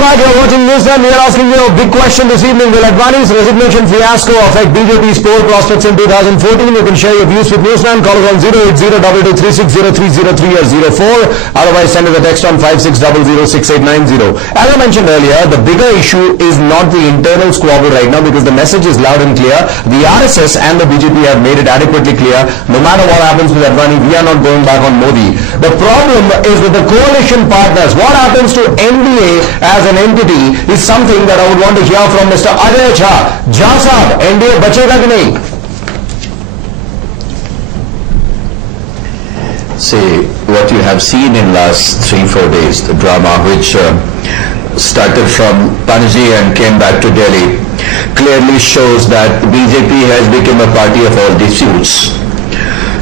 Welcome back. You're watching News9. We are asking you a big question this evening. Will Advani's resignation fiasco affect BJP's poll prospects in 2014? You can share your views with News9. Call us on 08022360303 or 04. Otherwise, send us a text on 56006890. As I mentioned earlier, the bigger issue is not the internal squabble right now because the message is loud and clear. The RSS and the BJP have made it adequately clear. No matter what happens with Advani, we are not going back on Modi. The problem is with the coalition partners. What happens to NDA as an entity is something that I would want to hear from Mr. Ajay Jha. Jha sahab, NDA bachega ki nahi? See, what you have seen in last 3-4 days, the drama which started from Panaji and came back to Delhi, clearly shows that BJP has become a party of all disputes.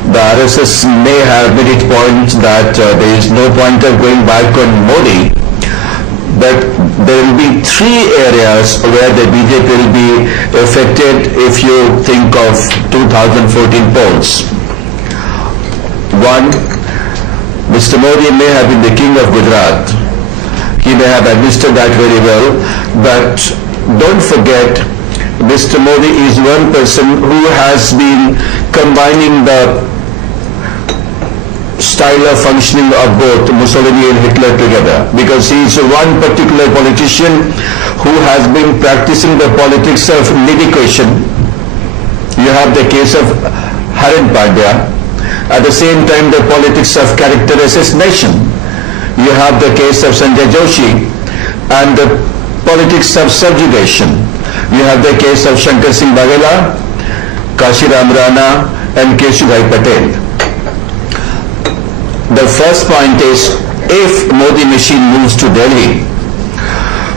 The RSS may have made it point that there is no point of going back on Modi, but there will be 3 areas where the BJP will be affected if you think of 2014 polls. One, Mr. Modi may have been the king of Gujarat. He may have administered that very well, but don't forget, Mr. Modi is one person who has been combining the style of functioning of both Mussolini and Hitler together, because he is one particular politician who has been practicing the politics of litigation. You have the case of Haran Pandya. At the same time, the politics of character assassination. You have the case of Sanjay Joshi and the politics of subjugation. You have the case of Shankar Singh Baghela, Kashiram Rana and Keshubhai Patel. The first point is, if Modi machine moves to Delhi,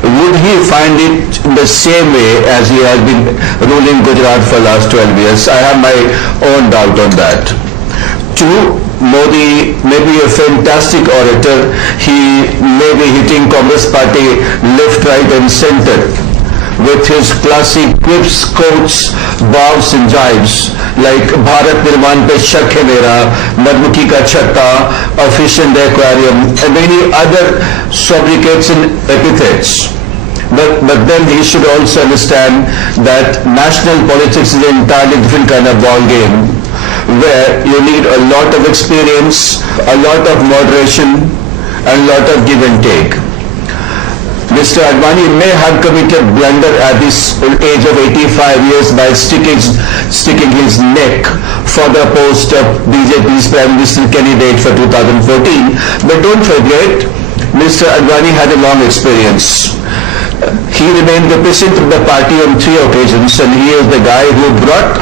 would he find it the same way as he has been ruling Gujarat for last 12 years? I have my own doubt on that. 2, Modi may be a fantastic orator. He may be hitting Congress party left, right and center with his classic quips, quotes, bows and jibes like Bharat Nirman pe shak hai mera, Madmukhi ka chatta, a fish in the aquarium and many other sobriquets and epithets. But then he should also understand that national politics is an entirely different kind of ball game, where you need a lot of experience, a lot of moderation and a lot of give and take. Mr. Advani may have committed blunder at this age of 85 years by sticking his neck for the post of BJP's Prime Minister candidate for 2014. But don't forget, Mr. Advani had a long experience. He remained the president of the party on 3 occasions, and he is the guy who brought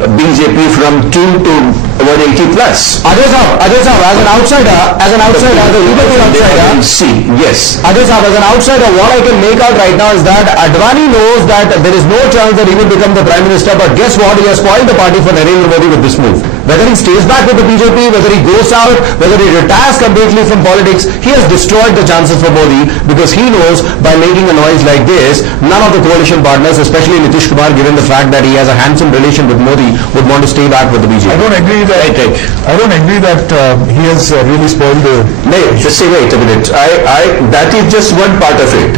BJP from 2 to 180 plus. Ajay sahab, as an outsider, as a liberty outsider, see, yes. Ajay sahab, as an outsider, what I can make out right now is that Advani knows that there is no chance that he will become the Prime Minister, but guess what? He has spoiled the party for Narendra Modi with this move. Whether he stays back with the BJP, whether he goes out, whether he retires completely from politics, he has destroyed the chances for Modi, because he knows by making a noise like this, none of the coalition partners, especially Nitish Kumar, given the fact that he has a handsome relation with Modi, would want to stay back with the BJP. I don't agree that he has really spoiled the... No, just say wait a minute. That is just one part of it.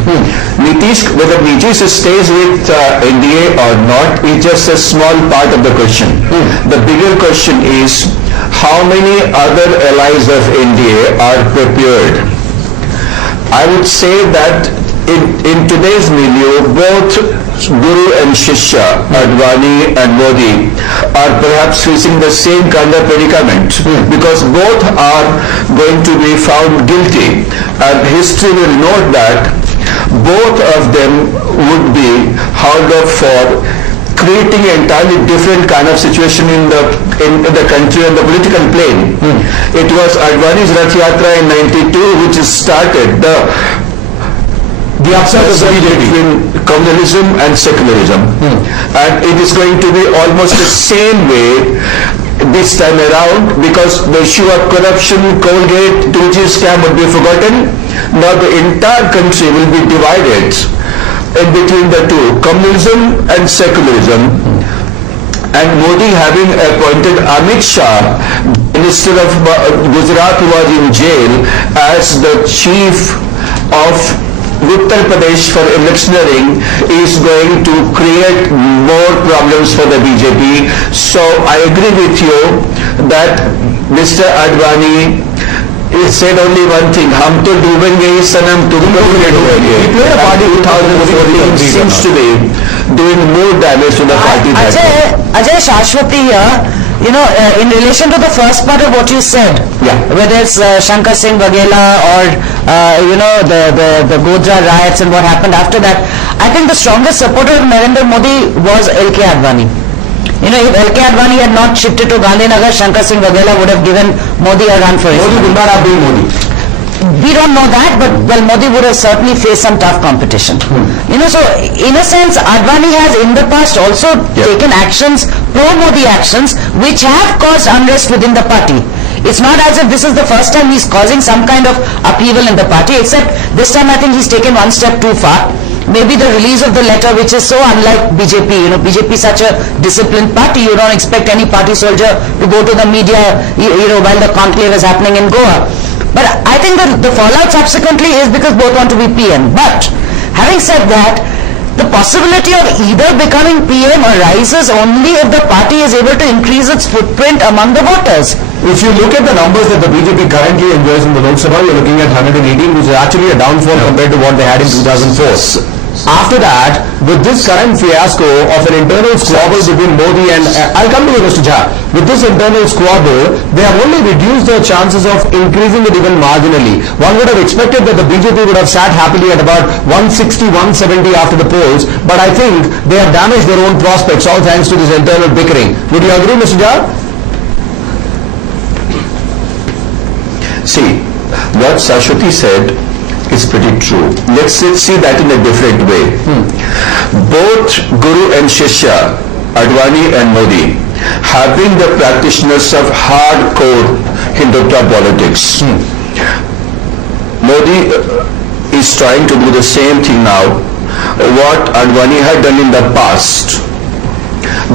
Nitish, whether Nitish stays with NDA or not, is just a small part of the question. The bigger question is, how many other allies of NDA are prepared? I would say that in today's milieu, both Guru and Shishya, Advani and Modi, are perhaps facing the same kind of predicament, because both are going to be found guilty, and history will note that both of them would be hauled up for creating an entirely different kind of situation in the country and the political plane. It was Advani's Rath Yatra in 92 which started the upset between communalism and secularism, and it is going to be almost the same way this time around, because the issue of corruption, Colgate, 2G scam would be forgotten. Now the entire country will be divided in between the two, communism and secularism. And Modi having appointed Amit Shah, Minister of Gujarat, who was in jail, as the chief of Uttar Pradesh for electioneering is going to create more problems for the BJP. So I agree with you that Mr. Advani said only one thing, हम तो डूबेंगे ही सनम तुम लोग भी डूबेंगे. Party 2014 seems to be doing more damage to the party. Ajay Shashwati here, in relation to the first part of what you said, whether it's Shankar Singh Waghela or the Godhra riots and what happened after that, I think the strongest supporter of Narendra Modi was L.K. Advani. If L.K. Advani had not shifted to Gandhinagar, Shankar Singh Waghela would have given Modi a run for his money. Modi would not have been Modi. We don't know that, but Modi would have certainly faced some tough competition. So in a sense, Advani has in the past also taken actions, pro-Modi actions, which have caused unrest within the party. It's not as if this is the first time he's causing some kind of upheaval in the party, except this time I think he's taken one step too far. Maybe the release of the letter, which is so unlike BJP. BJP is such a disciplined party. You don't expect any party soldier to go to the media, while the conclave is happening in Goa. But I think that the fallout subsequently is because both want to be PM. But having said that, the possibility of either becoming PM arises only if the party is able to increase its footprint among the voters. If you look at the numbers that the BJP currently enjoys in the Lok Sabha, you're looking at 118, which is actually a downfall compared to what they had in 2004. After that, with this current fiasco of an internal squabble between Modi and, I'll come to you, Mr. Jha, with this internal squabble, they have only reduced their chances of increasing it even marginally. One would have expected that the BJP would have sat happily at about 160, 170 after the polls, but I think they have damaged their own prospects, all thanks to this internal bickering. Would you agree, Mr. Jha? See, what Shashwati said is pretty true. Let's see that in a different way. Both Guru and Shishya, Advani and Modi, have been the practitioners of hardcore Hindutva politics. Modi is trying to do the same thing now, what Advani had done in the past.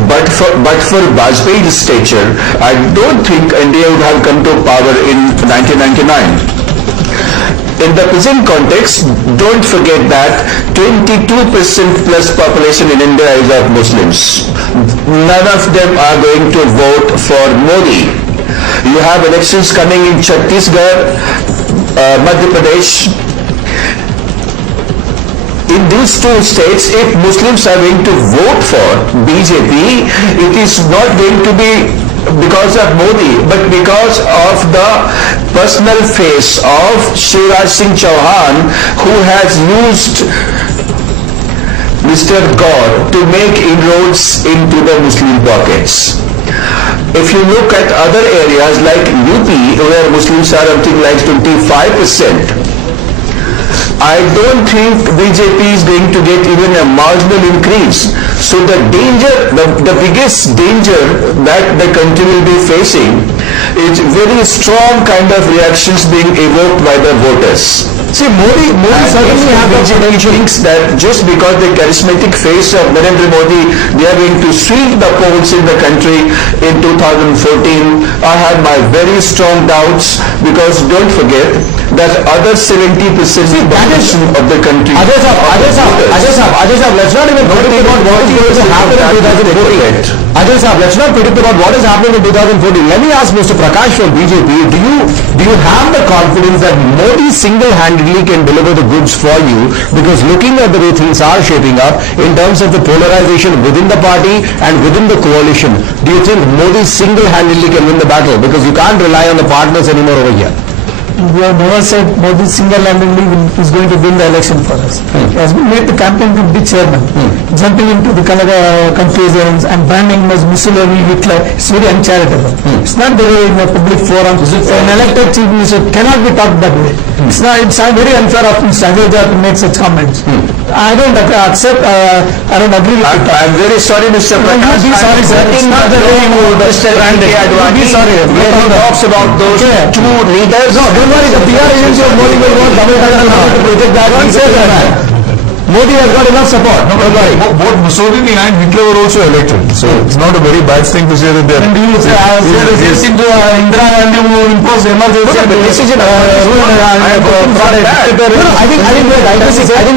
But for Vajpayee's stature, I don't think India would have come to power in 1999. In the present context, don't forget that 22% plus population in India is of Muslims. None of them are going to vote for Modi. You have elections coming in Chhattisgarh, Madhya Pradesh. In these two states, if Muslims are going to vote for BJP, it is not going to be because of Modi, but because of the personal face of Shivraj Singh Chauhan, who has used Mr. Gaur to make inroads into the Muslim pockets. If you look at other areas like UP, where Muslims are something like 25%, I don't think BJP is going to get even a marginal increase. So the danger, the biggest danger that the country will be facing is very strong kind of reactions being evoked by the voters. See, Modi certainly has the potential. Thinks that just because the charismatic face of Narendra Modi, they are going to sweep the polls in the country in 2014. I have my very strong doubts, because don't forget that other 70% of the country. Ajay Sahab, let's not even predict about what is going to happen in 2014. Ajay Sahab, let's not predict about what is happening in 2014. Let me ask Mr. Prakash from BJP, do you have the confidence that Modi single-handedly can deliver the goods for you? Because looking at the way things are shaping up in terms of the polarization within the party and within the coalition, do you think Modi single-handedly can win the battle? Because you can't rely on the partners anymore over here. We have never said Modi single-handedly is going to win the election for us. He has made the campaign to be chairman, jumping into the confusions and branding him as Mussolini, Hitler. It's very uncharitable. It's not the way in a public forum. An elected chief minister cannot be talked that way. It's very unfair of Mr. Agarwal to make such comments. I don't accept, I don't agree with it. I'm very sorry, Mr. Prakash. Be sorry, sir. It's not the way you Mr. branding. Be sorry. Talks about those two leaders. No, don't worry. The PR agency of Modi will want Tamil Nadu to project that. Don't say that. Modi has got enough support. No, don't worry. Both Mussolini and Hitler were also elected, so it's not a very bad thing to say that they are. And you say, suggesting to Indira Gandhi who imposed of emergency. The decision. I think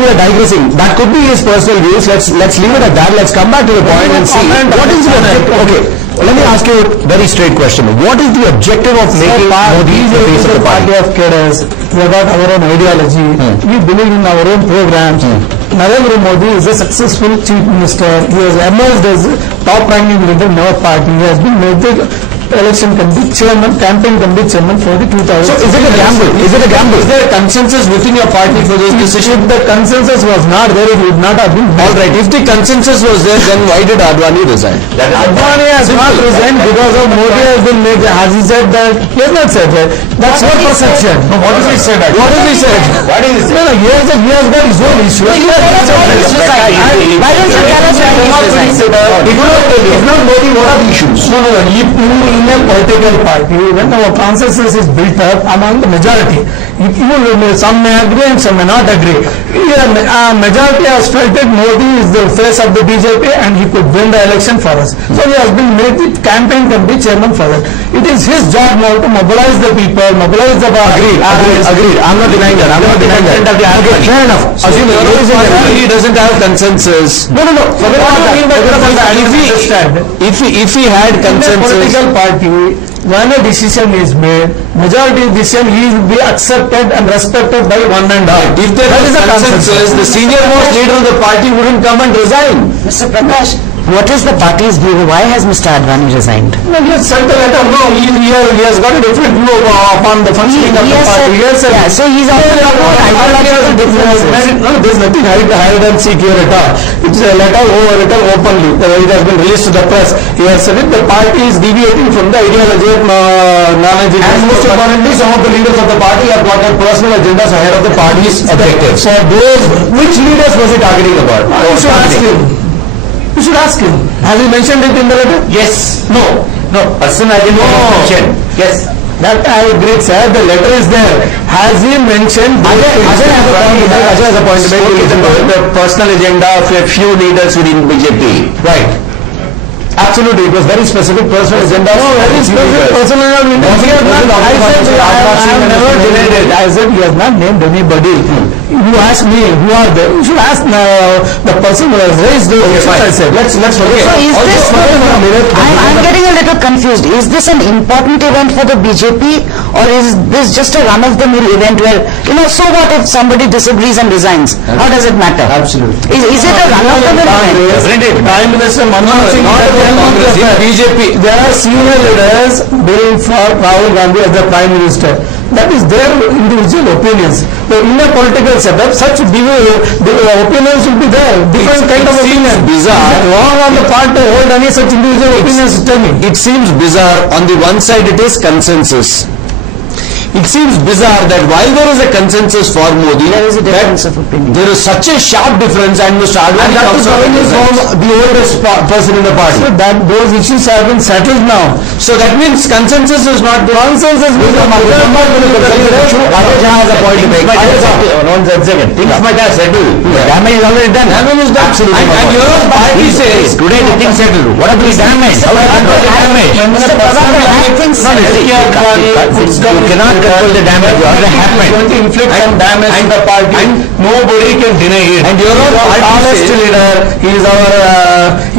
we are digressing. That could be his personal views. Let's leave it at that. Let's come back to the point and see what is the objective. Okay, let me ask you a very straight question. What is the objective of making Modi the face of the party? Of cadres, we have got our own ideology. We believe in our own programs. Narendra Modi is a successful chief minister. He has emerged as top ranking leader in our party. He has been made the election committee chairman, campaign committee chairman for the 2000. So is it a gamble? Is it a gamble? Is there a consensus within your party for this decision? If the consensus was not there, it would not have been. All right. If the consensus was there, then why did Advani resign? Advani has not resigned because of Modi has been made. Has he said that? He has not said that. That's your perception. No, what has he said? What has he said? What is it? No, he has got his own issues. Why don't you tell us why he's resigned? If not Modi, what are the issues? No. In a political party, when our consensus is built up among the majority, some may agree and some may not agree. Majority has felt that Modi is the face of the BJP and he could win the election for us. So he has been made the campaign committee chairman for that. It is his job now to mobilize the people, mobilize the party. Agreed. I'm not denying that. Fair enough. He doesn't have consensus. No. If he had consensus. Political party, when a decision is made, majority decision he will be accepted and respected by one and all. If there is a consensus, the senior most leader of the party wouldn't come and resign. Mr. Prakash, what is the party's view? Why has Mr. Advani resigned? No, he has sent a letter. No, he has got a different view upon the functioning of the party. Yeah, so he's also ideological differences. No, there's nothing hide and seek here at all. It's a letter written openly. It has been released to the press. He has said it, the party is deviating from the ideology of knowledge. And most importantly, some of the leaders of the party have got their personal agendas ahead of the party's objectives. So those, Which leaders was he targeting about? you should ask him. You should ask him. Has he mentioned it in the letter? Yes. No. Person I didn't mention. Yes. That I agree, sir. The letter is there. Has he mentioned? Ajay has a point to make. The personal agenda of a few leaders within BJP. Right. Absolutely, it was very specific personal agenda. No, very specific personal agenda. I have never denied it. I said he has not named anybody. You ask me, who are they? You should ask the person who has raised the issue. I said, let's forget. So is this, I'm getting a little confused. Is this an important event for the BJP or is this just a run-of-the-mill event where, so what if somebody disagrees and resigns? How does it matter? Absolutely. Is it a run-of-the-mill event? Prime Minister Manmohan Singh, BJP. there are senior leaders bidding for Rahul Gandhi as the Prime Minister. That is their individual opinions. So in a political setup, such opinions will be there. Different kind of opinions. Bizarre. Wrong on the part to hold any such individual opinions. Tell me. It seems bizarre. On the one side, it is consensus. It seems bizarre that while there is a consensus for Modi, There is a difference of opinion. there is such a sharp difference, and Mr. Advani comes coming from the oldest person in the party. So that those issues have been settled now. So that means consensus is not the Consensus means the Ajay has a point to make. One second. Things might have settled. Damage is already done. Damage is done. Absolutely. And your own party says today the thing settled. What about the damage? How will control the damage? Mr. Prabhakar, I think You cannot control the damage. What happened? Going to inflict some damage on the party, and nobody can deny it. And your own honest leader, he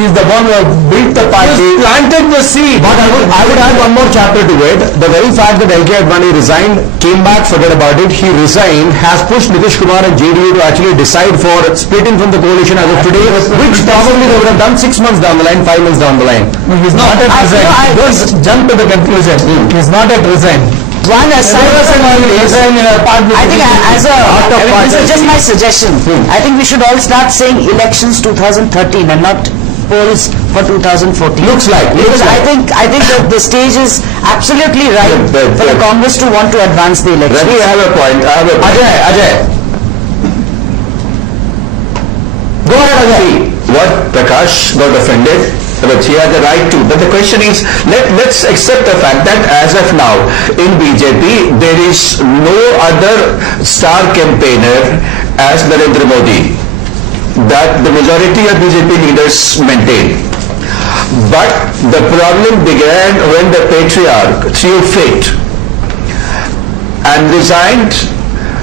is the one who has built the party. Planted the seed. But I would add one more chapter to it. The very fact that LK Advani resigned, came back, forget about it, he resigned, has pushed Nitish Kumar and JDU to actually decide for splitting from the coalition as of today, which probably they would have done 6 months down the line, 5 months down the line. No, he is not yet resigned. Don't jump to the conclusion. He is not yet resigned. one aside, I think this is just my suggestion. I think we should all start saying elections 2013 and not polls for 2014. Looks like. Because I think that the stage is absolutely right for the Congress to want to advance the election. Ravi, I have a point. Ajay. Go ahead, Ajay. What Prakash got offended, but he has the right to. But the question is, let's accept the fact that as of now, in BJP, there is no other star campaigner as Narendra Modi, that the majority of BJP leaders maintain. But the problem began when the patriarch, through fate, and resigned,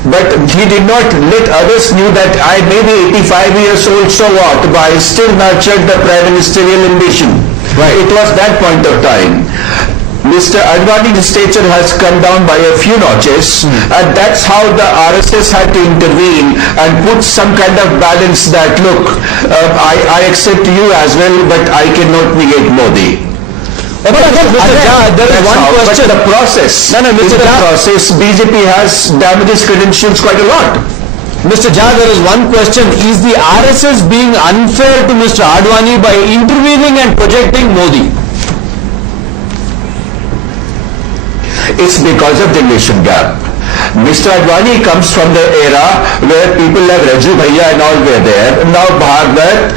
but he did not let others knew that I may be 85 years old, so what, but I still nurtured the prime ministerial ambition. Right. It was that point of time. Mr. Advani's stature has come down by a few notches, and that's how the RSS had to intervene and put some kind of balance that, look, I accept you as well, but I cannot negate Modi. But again, Mr. Jha, there is one question. But the process, No, Mr. in the Jha, process, BJP has damaged his credentials quite a lot. Mr. Jha, there is one question. Is the RSS being unfair to Mr. Advani by intervening and projecting Modi? It's because of generation gap. Mr. Advani comes from the era where people like Raju Bhaiya and all were there. Now Bhargat,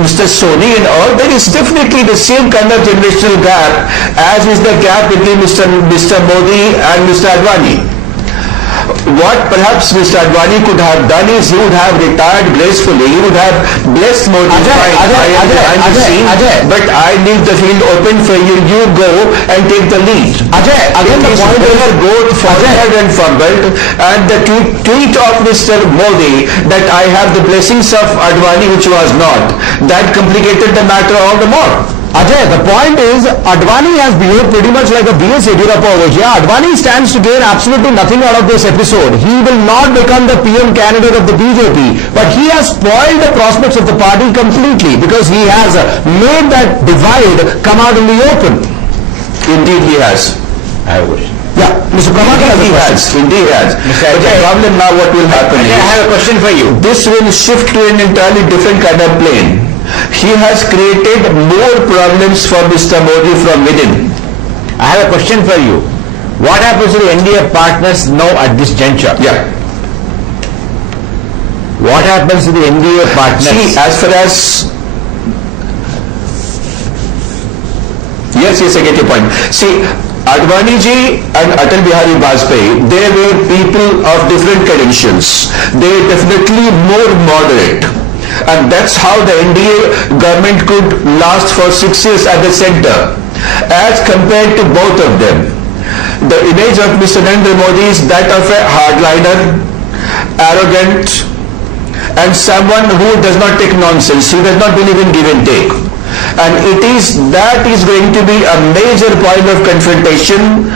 Mr. Soni and all, there is definitely the same kind of generational gap as is the gap between Mr. Modi and Mr. Advani. What perhaps Mr. Advani could have done is he would have retired gracefully, he would have blessed Modi behind the scene, but I leave the field open for you, you go and take the lead. Again the point is go forward and fumbled, and the tweet of Mr. Modi that I have the blessings of Advani, which was not, that complicated the matter all the more. Ajay, the point is, Advani has behaved pretty much like a B.S. Yediyurappa over here. Advani stands to gain absolutely nothing out of this episode. He will not become the PM candidate of the BJP, but he has spoiled the prospects of the party completely because he has made that divide come out in the open. Indeed he has. Yeah, Mr. Prabhakar has a question. Indeed he has. But the problem now what will happen is, I have a question for you. this will shift to an entirely different kind of plane. He has created more problems for Mr. Modi from within. I have a question for you. What happens to the NDA partners now at this juncture? Yeah. What happens to the NDA partners? See, as far as... Yes, I get your point. See, Advani ji and Atal Bihari Vajpayee, they were people of different credentials. They were definitely more moderate. And that's how the NDA government could last for 6 years at the center, as compared to both of them. The image of Mr. Narendra Modi is that of a hardliner, arrogant, and someone who does not take nonsense, who does not believe in give and take. And that is going to be a major point of confrontation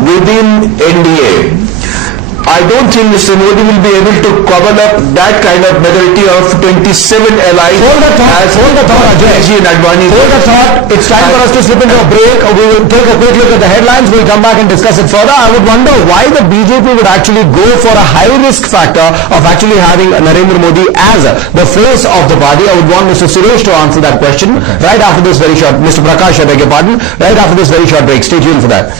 within NDA. I don't think Mr. Modi will be able to cobble up that kind of majority of 27 allies. Hold the thought, Ajay. And Advani. Hold the thought. It's time for us to slip into a break. We will take a quick look at the headlines. We'll come back and discuss it further. I would wonder why the BJP would actually go for a high risk factor of actually having Narendra Modi as the face of the party. I would want Mr. Suresh to answer that question right after this very short, Mr. Prakash, I beg your pardon, right after this very short break. Stay tuned for that.